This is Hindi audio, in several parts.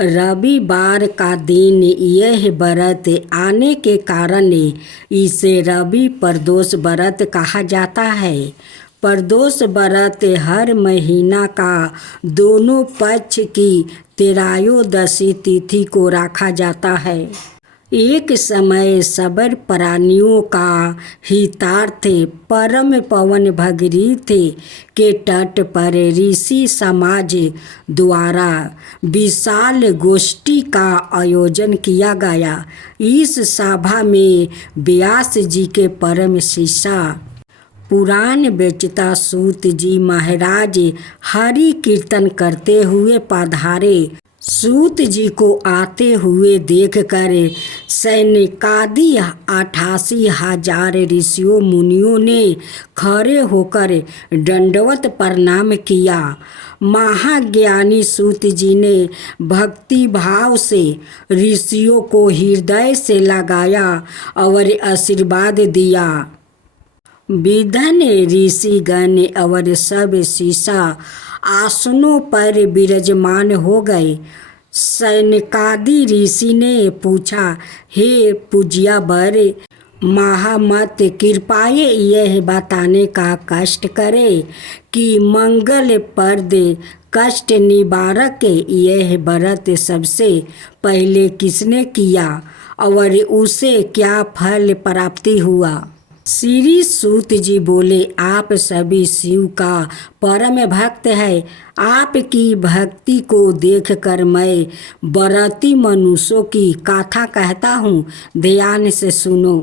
रविवार का दिन यह व्रत आने के कारण इसे रवि प्रदोष व्रत कहा जाता है। प्रदोष व्रत हर महीना का दोनों पक्ष की त्रयोदशी तिथि को रखा जाता है। एक समय सबर प्राणियों का हितार्थ परम पवन भगीरथ के तट पर ऋषि समाज द्वारा विशाल गोष्ठी का आयोजन किया गया। इस सभा में व्यास जी के परम शिष्य पुराण बेचता सूत जी महाराज हरि कीर्तन करते हुए पधारे। सूत जी को आते हुए देखकर सैनिकादि 88,000 ऋषियों मुनियों ने खड़े होकर दंडवत प्रणाम किया। महाज्ञानी सूत जी ने भक्ति भाव से ऋषियों को हृदय से लगाया और आशीर्वाद दिया। विधन ऋषिगण और सब शिष्य आसनों पर विराजमान हो गए। सैनिकादि ऋषि ने पूछा, हे पूज्यवर महामत, कृपया यह बताने का कष्ट करे कि मंगलप्रद कष्ट निवारक यह व्रत सबसे पहले किसने किया और उसे क्या फल प्राप्ति हुआ। श्री सूत जी बोले, आप सभी शिव का परम भक्त है। आपकी भक्ति को देखकर मैं व्रती मनुष्यों की कथा कहता हूँ, ध्यान से सुनो।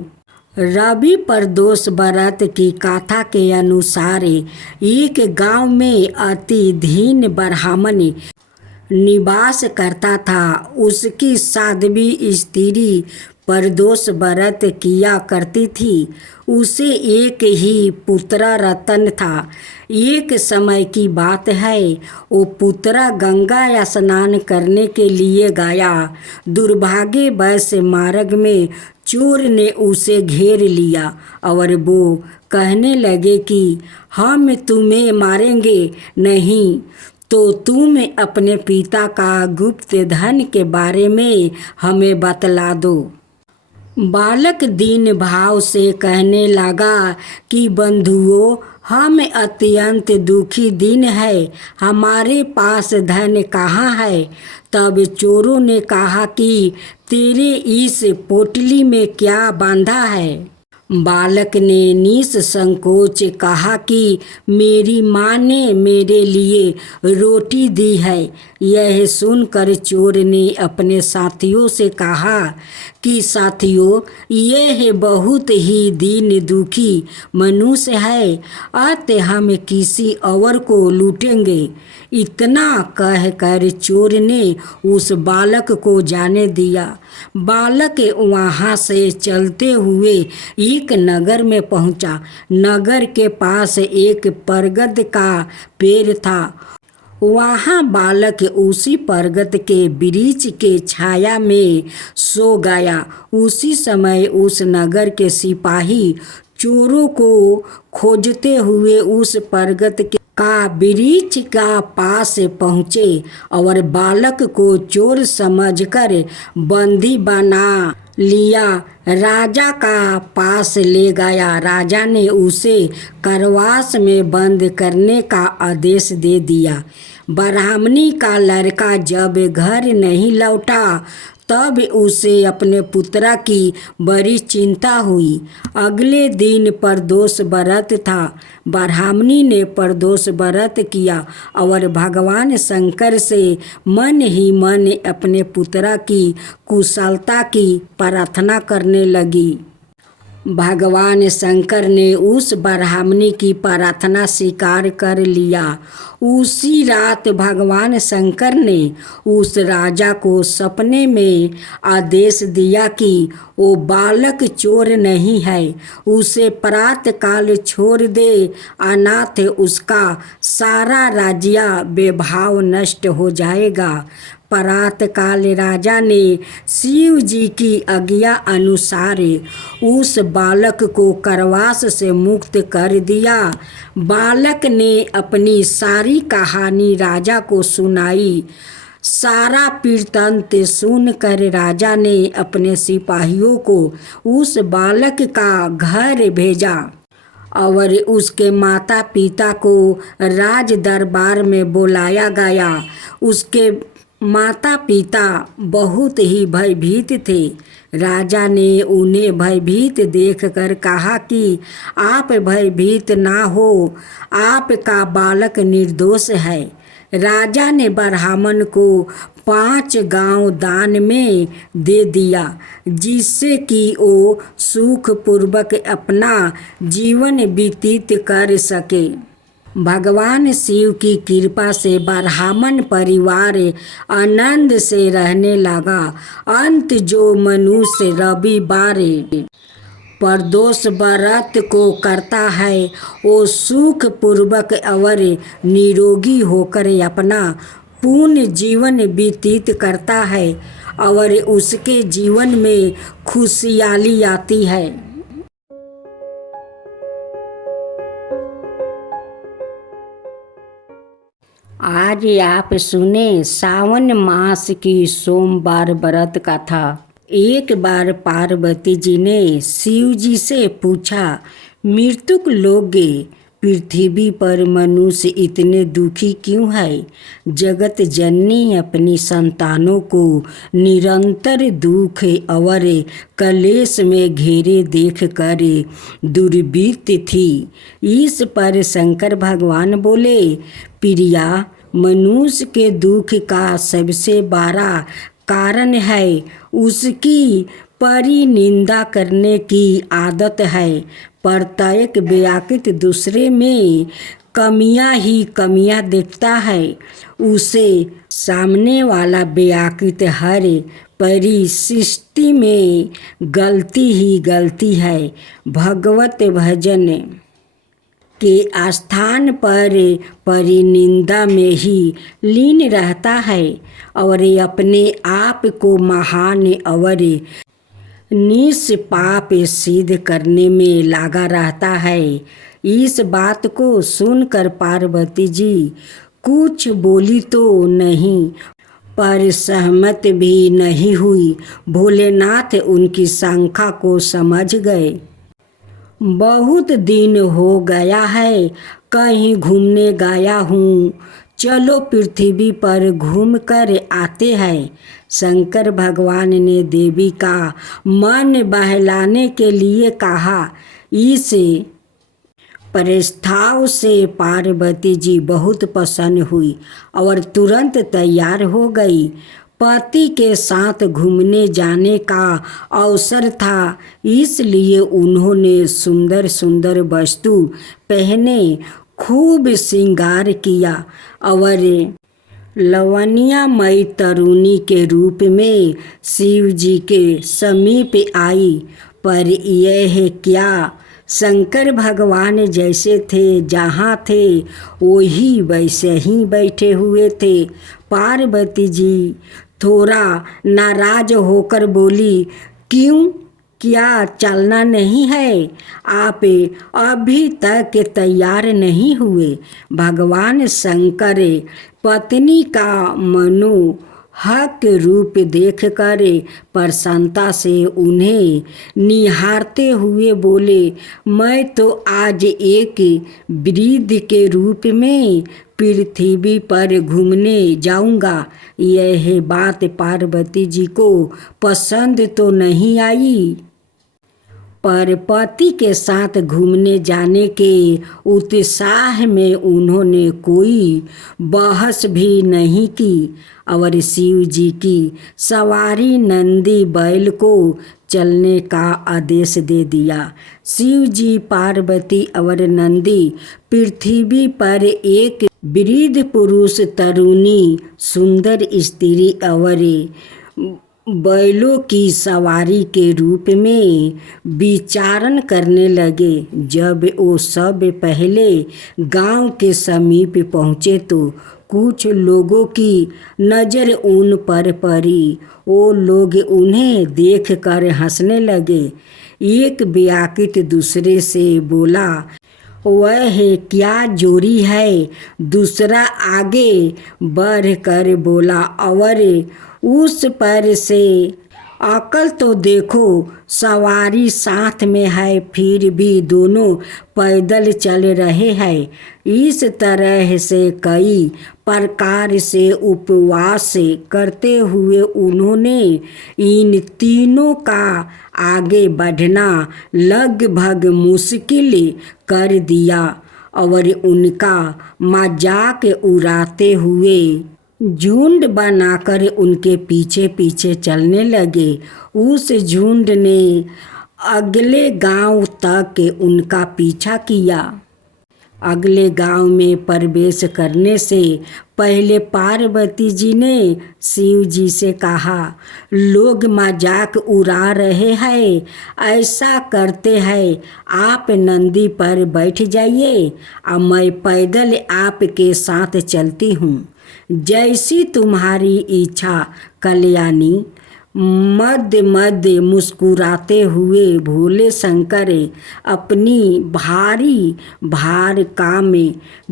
रवि प्रदोष व्रत की कथा के अनुसार एक गांव में अति दीन ब्राह्मण निवास करता था। उसकी साध्वी स्त्री प्रदोष व्रत किया करती थी। उसे एक ही पुत्र रतन था। एक समय की बात है, वो पुत्र गंगा स्नान करने के लिए गया। दुर्भाग्यवश मार्ग में चोर ने उसे घेर लिया और वो कहने लगे कि हम तुम्हें मारेंगे नहीं तो तुम अपने पिता का गुप्त धन के बारे में हमें बतला दो। बालक दीन भाव से कहने लगा कि बंधुओं, हम अत्यंत दुखी दिन है, हमारे पास धन कहाँ है। तब चोरों ने कहा कि तेरे इस पोटली में क्या बांधा है। बालक ने निसंकोच कहा कि मेरी माँ ने मेरे लिए रोटी दी है। यह सुनकर चोर ने अपने साथियों से कहा कि साथियों, यह बहुत ही दीन दुखी मनुष्य है, अतः हम किसी और को लूटेंगे। इतना कहकर चोर ने उस बालक को जाने दिया। बालक वहाँ से चलते हुए एक नगर में पहुँचा। नगर के पास एक बरगद का पेड़ था। वहाँ बालक उसी बरगद के वृक्ष के छाया में सो गया। उसी समय उस नगर के सिपाही चोरों को खोजते हुए उस बरगद का वृक्ष का पास पहुँचे और बालक को चोर समझकर बंदी बना लिया। राजा का पास ले गया। राजा ने उसे कारावास में बंद करने का आदेश दे दिया। ब्राह्मणी का लड़का जब घर नहीं लौटा तब उसे अपने पुत्र की बड़ी चिंता हुई। अगले दिन प्रदोष व्रत था। ब्राह्मणी ने प्रदोष व्रत किया और भगवान शंकर से मन ही मन अपने पुत्र की कुशलता की प्रार्थना करने लगी। भगवान शंकर ने उस ब्राह्मणी की प्रार्थना स्वीकार कर लिया। उसी रात भगवान शंकर ने उस राजा को सपने में आदेश दिया कि वो बालक चोर नहीं है, उसे प्रातःकाल छोड़ दे, अनाथ उसका सारा राज्य वैभव नष्ट हो जाएगा। प्रातःकाल राजा ने शिव जी की आज्ञा अनुसार उस बालक को कारावास से मुक्त कर दिया। बालक ने अपनी सारी कहानी राजा को सुनाई। सारा वृत्तांत सुनकर राजा ने अपने सिपाहियों को उस बालक का घर भेजा और उसके माता पिता को राज दरबार में बुलाया गया। उसके माता पिता बहुत ही भयभीत थे। राजा ने उन्हें भयभीत देखकर कहा कि आप भयभीत ना हो, आपका बालक निर्दोष है। राजा ने ब्राह्मण को 5 गांव दान में दे दिया, जिससे कि वो सुखपूर्वक अपना जीवन व्यतीत कर सके। भगवान शिव की कृपा से ब्राह्मण परिवार आनंद से रहने लगा। अंत जो मनुष्य रविवार प्रदोष व्रत को करता है वो सुखपूर्वक और निरोगी होकर अपना पूर्ण जीवन व्यतीत करता है और उसके जीवन में खुशहाली आती है। आज आप सुने सावन मास की सोमवार व्रत कथा। एक बार पार्वती जी ने शिव जी से पूछा, मृतक लोग पृथ्वी पर मनुष्य इतने दुखी क्यों है? जगत जननी अपनी संतानों को निरंतर दुख और कलेश में घेरे देख कर दुर्वृत्त थी। इस पर शंकर भगवान बोले, प्रिया, मनुष्य के दुख का सबसे बड़ा कारण है उसकी परिनिंदा करने की आदत है। प्रत्येक व्यक्ति दूसरे में कमियां ही कमियां देखता है। उसे सामने वाला व्यक्ति हर परिस्थिति में गलती ही गलती है। भगवत भजन के स्थान पर परिनिंदा में ही लीन रहता है और अपने आप को महान और निष्पाप सिद्ध करने में लगा रहता है। इस बात को सुनकर पार्वती जी कुछ बोली तो नहीं, पर सहमत भी नहीं हुई। भोलेनाथ उनकी शंका को समझ गए। बहुत दिन हो गया है, कहीं घूमने गया हूँ, चलो पृथ्वी पर घूम कर आते हैं। शंकर भगवान ने देवी का मन बहलाने के लिए कहा। इस प्रस्ताव से पार्वती जी बहुत प्रसन्न हुई और तुरंत तैयार हो गई। पति के साथ घूमने जाने का अवसर था, इसलिए उन्होंने सुंदर सुंदर वस्तु पहने, खूब श्रृंगार किया और लवणीयमयी तरुणी के रूप में शिव जी के समीप आई। पर यह क्या, शंकर भगवान जैसे थे, जहाँ थे वही वैसे ही बैठे हुए थे। पार्वती जी थोड़ा नाराज होकर बोली, क्यों, क्या चलना नहीं है? आप अभी तक तैयार नहीं हुए? भगवान शंकर पत्नी का मनोहक रूप देखकर प्रसन्नता से उन्हें निहारते हुए बोले, मैं तो आज एक वृद्ध के रूप में पृथ्वी पर घूमने जाऊंगा। यह बात पार्वती जी को पसंद तो नहीं आई, पर पति के साथ घूमने जाने के उत्साह में उन्होंने कोई बहस भी नहीं की और शिव जी की सवारी नंदी बैल को चलने का आदेश दे दिया। शिव जी, पार्वती और नंदी पृथ्वी पर एक वृद्ध पुरुष, तरुणी, सुंदर स्त्री और बैलों की सवारी के रूप में विचरण करने लगे। जब वो सब पहले गांव के समीप पहुँचे तो कुछ लोगों की नज़र उन पर पड़ी। वो लोग उन्हें देखकर हंसने लगे। एक व्यक्ति दूसरे से बोला, वह क्या जोरी है। दूसरा आगे बढ़ कर बोला, और उस पर से अकल तो देखो, सवारी साथ में है फिर भी दोनों पैदल चल रहे हैं। इस तरह से कई प्रकार से उपवास करते हुए उन्होंने इन तीनों का आगे बढ़ना लगभग मुश्किल कर दिया और उनका मजाक उड़ाते हुए झुंड बनाकर उनके पीछे पीछे चलने लगे। उस झुंड ने अगले गांव तक उनका पीछा किया। अगले गांव में प्रवेश करने से पहले पार्वती जी ने शिव जी से कहा, लोग मजाक उड़ा रहे हैं, ऐसा करते हैं आप नंदी पर बैठ जाइए और मैं पैदल आपके साथ चलती हूँ। जैसी तुम्हारी इच्छा कल्याणी। मध्य मध्य मुस्कुराते हुए भोले शंकर अपनी भारी भार काम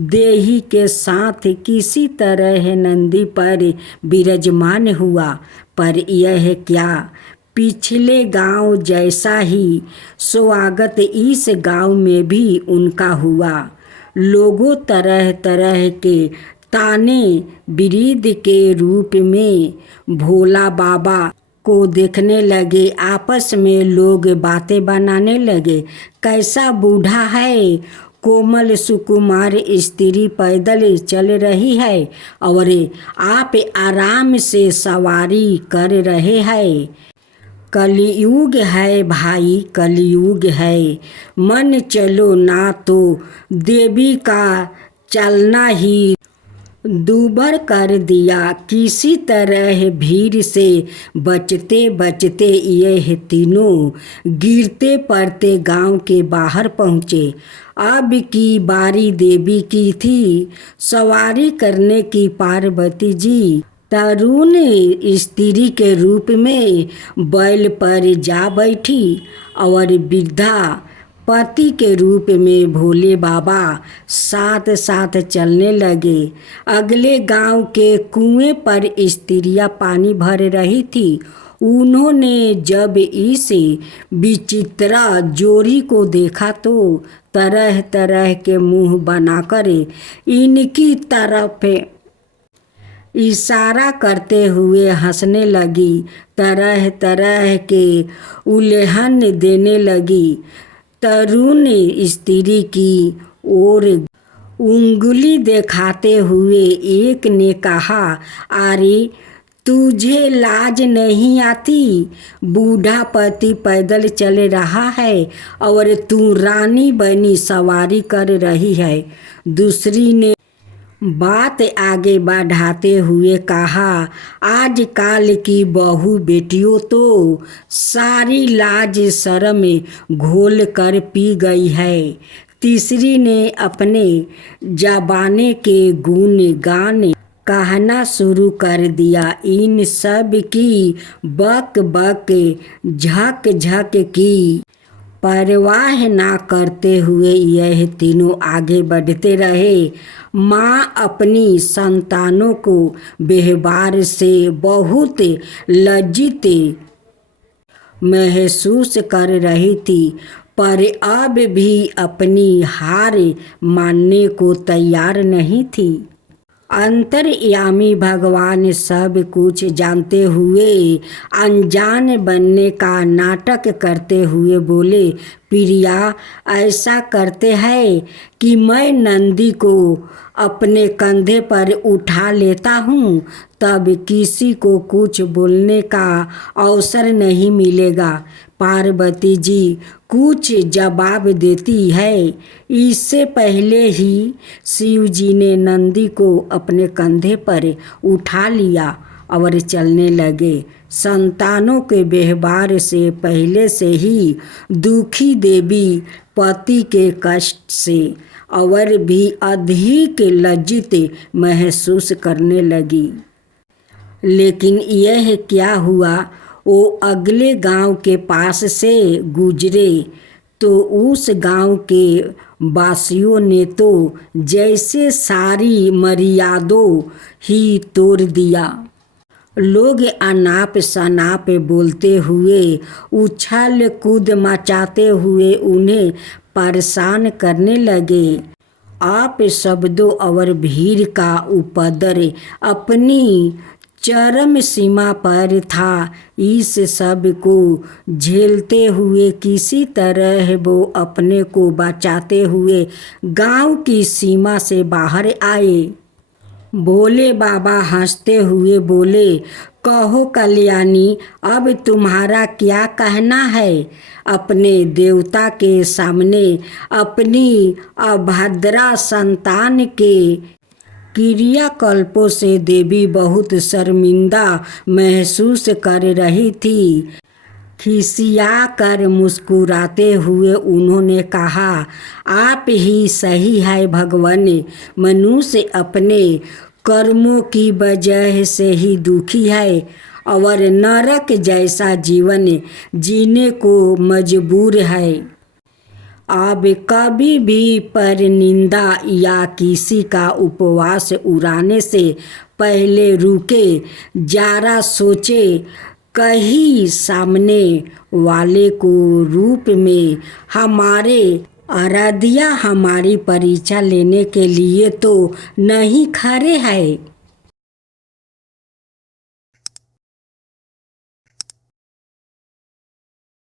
देही के साथ किसी तरह नंदी पर विराजमान हुआ। पर यह क्या, पिछले गांव जैसा ही स्वागत इस गांव में भी उनका हुआ। लोगों तरह तरह के ताने बिरीद के रूप में भोला बाबा को देखने लगे। आपस में लोग बातें बनाने लगे, कैसा बूढ़ा है, कोमल सुकुमार स्त्री पैदल चल रही है और आप आराम से सवारी कर रहे हैं। कलयुग है भाई, कलयुग है। मन चलो ना तो देवी का चलना ही दूभर कर दिया। किसी तरह भीड़ से बचते बचते यह तीनों गिरते पड़ते गांव के बाहर पहुँचे। अब की बारी देवी की थी। सवारी करने की पार्वती जी तरुण स्त्री के रूप में बैल पर जा बैठी और वृद्धा पति के रूप में भोले बाबा साथ साथ चलने लगे। अगले गांव के कुएं पर स्त्रियां पानी भर रही थी। उन्होंने जब इस विचित्र जोड़ी को देखा तो तरह तरह के मुंह बनाकर इनकी तरफ इशारा करते हुए हंसने लगी, तरह तरह के उल्लेहन देने लगी। तरुण स्त्री की ओर उंगली दिखाते हुए एक ने कहा, अरे तुझे लाज नहीं आती? बूढ़ा पति पैदल चल रहा है और तू रानी बनी सवारी कर रही है। दूसरी ने बात आगे बढ़ाते हुए कहा, आजकल की बहू बेटियों तो सारी लाज शर्म घोल कर पी गई है। तीसरी ने अपने जबाने के गुण गान कहना शुरू कर दिया। इन सब की बक बक झक झक की परवाह ना करते हुए यह तीनों आगे बढ़ते रहे। माँ अपनी संतानों को व्यवहार से बहुत लज्जित महसूस कर रही थी, पर अब भी अपनी हार मानने को तैयार नहीं थी। अंतर्यामी भगवान सब कुछ जानते हुए अनजान बनने का नाटक करते हुए बोले, प्रिया ऐसा करते हैं कि मैं नंदी को अपने कंधे पर उठा लेता हूँ, तब किसी को कुछ बोलने का अवसर नहीं मिलेगा। पार्वती जी कुछ जवाब देती है। इससे पहले ही शिव जी ने नंदी को अपने कंधे पर उठा लिया और चलने लगे। संतानों के व्यवहार से पहले से ही दुखी देवी पति के कष्ट से और भी अधिक लज्जित महसूस करने लगी। लेकिन यह क्या हुआ, वो अगले गांव के पास से गुजरे तो उस गांव के वासियों ने तो जैसे सारी मर्यादों ही तोड़ दिया। लोग अनाप शनाप बोलते हुए, उछल कूद मचाते हुए उन्हें परेशान करने लगे। आप शब्दों और भीड़ का उपद्रव अपनी चरम सीमा पर था। इस सब को झेलते हुए किसी तरह वो अपने को बचाते हुए गांव की सीमा से बाहर आए। भोले बाबा हंसते हुए बोले, कहो कल्याणी, अब तुम्हारा क्या कहना है? अपने देवता के सामने अपनी अभद्रा संतान के क्रियाकल्पों से देवी बहुत शर्मिंदा महसूस कर रही थी। खिसिया कर मुस्कुराते हुए उन्होंने कहा, आप ही सही है भगवान। मनुष्य अपने कर्मों की वजह से ही दुखी है और नरक जैसा जीवन जीने को मजबूर है। आप कभी भी परनिंदा या किसी का उपवास उड़ाने से पहले रुके, जरा सोचे। कहीं सामने वाले को रूप में हमारे आराध्या हमारी परीक्षा लेने के लिए तो नहीं खड़े हैं।